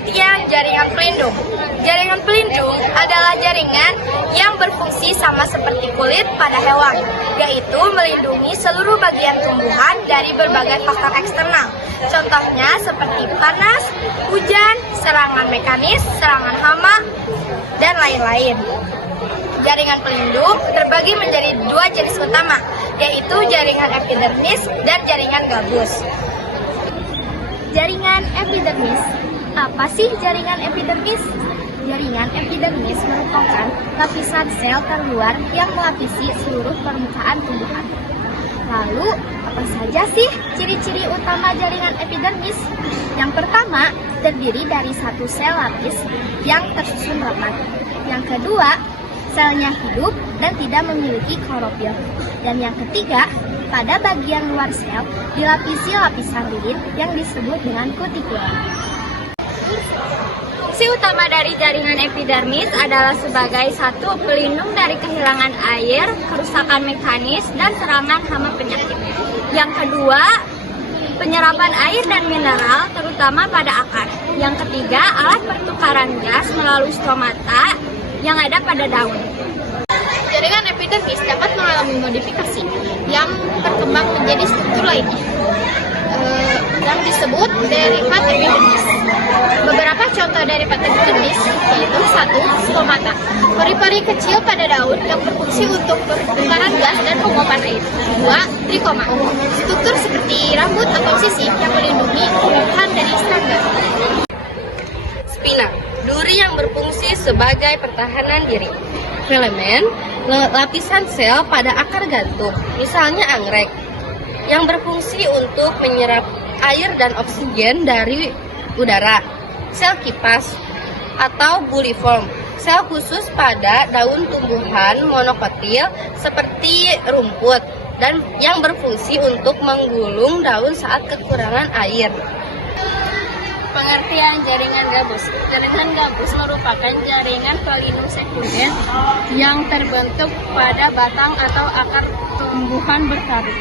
Pengertian jaringan pelindung. Jaringan pelindung adalah jaringan yang berfungsi sama seperti kulit pada hewan, yaitu melindungi seluruh bagian tumbuhan dari berbagai faktor eksternal. Contohnya seperti panas, hujan, serangan mekanis, serangan hama, dan lain-lain. Jaringan pelindung terbagi menjadi dua jenis utama, yaitu jaringan epidermis dan jaringan gabus. Jaringan epidermis. Apa sih jaringan epidermis? Jaringan epidermis merupakan lapisan sel terluar yang melapisi seluruh permukaan tumbuhan. Lalu, apa saja sih ciri-ciri utama jaringan epidermis? Yang pertama, terdiri dari satu sel lapis yang tersusun rapat. Yang kedua, selnya hidup dan tidak memiliki klorofil. Dan yang ketiga, pada bagian luar sel dilapisi lapisan lilin yang disebut dengan kutikula. Fungsi utama dari jaringan epidermis adalah sebagai satu, pelindung dari kehilangan air, kerusakan mekanis, dan serangan hama penyakit. Yang kedua, penyerapan air dan mineral terutama pada akar. Yang ketiga, alat pertukaran gas melalui stomata yang ada pada daun. Jaringan epidermis dapat mengalami modifikasi yang berkembang menjadi struktur lainnya yang disebut derivat epidermis. Beberapa contoh derivat epidermis yaitu 1. Stomata, pori-pori kecil pada daun yang berfungsi untuk pertukaran gas dan penguapan air. 2. Trikoma, struktur seperti rambut atau sisik yang melindungi tumbuhan dari serangga. Spina, duri yang berfungsi sebagai pertahanan diri. Filamen, lapisan sel pada akar gantung, misalnya anggrek, yang berfungsi untuk menyerap air dan oksigen dari udara. Sel kipas atau buliform, sel khusus pada daun tumbuhan monokotil seperti rumput dan yang berfungsi untuk menggulung daun saat kekurangan air. Pengertian jaringan gabus. Jaringan gabus merupakan jaringan pelindung sekunder yang terbentuk pada batang atau akar tumbuhan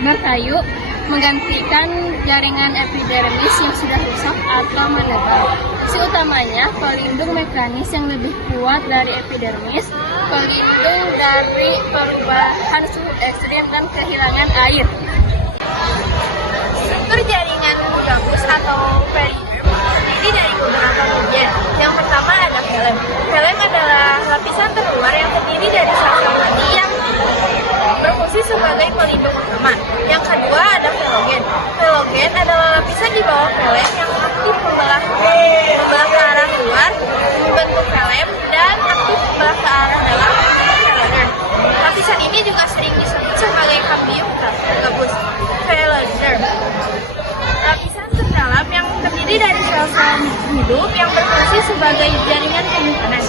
berkayu, menggantikan jaringan epidermis yang sudah rusak atau menebal. Fungsi utamanya pelindung mekanis yang lebih kuat dari epidermis, pelindung dari perubahan suhu ekstrim dan kehilangan air. Struktur jaringan gabus atau terdiri dari beberapa bagian. Yang pertama ada filem. Filem adalah lapisan terluar yang terdiri dari sel-sel mati yang berfungsi sebagai pelindung utama. Yang kedua ada filogen. Filogen adalah lapisan di bawah filem yang aktif membelah ke arah luar, membentuk filem, dan aktif membelah ke arah dalam, filogen. Lapisan ini juga sering disebut sebagai kambium gabus, filogen. Lapisan terdalam yang terdiri dari sel-sel hidup yang berfungsi sebagai jaringan penyimpanan.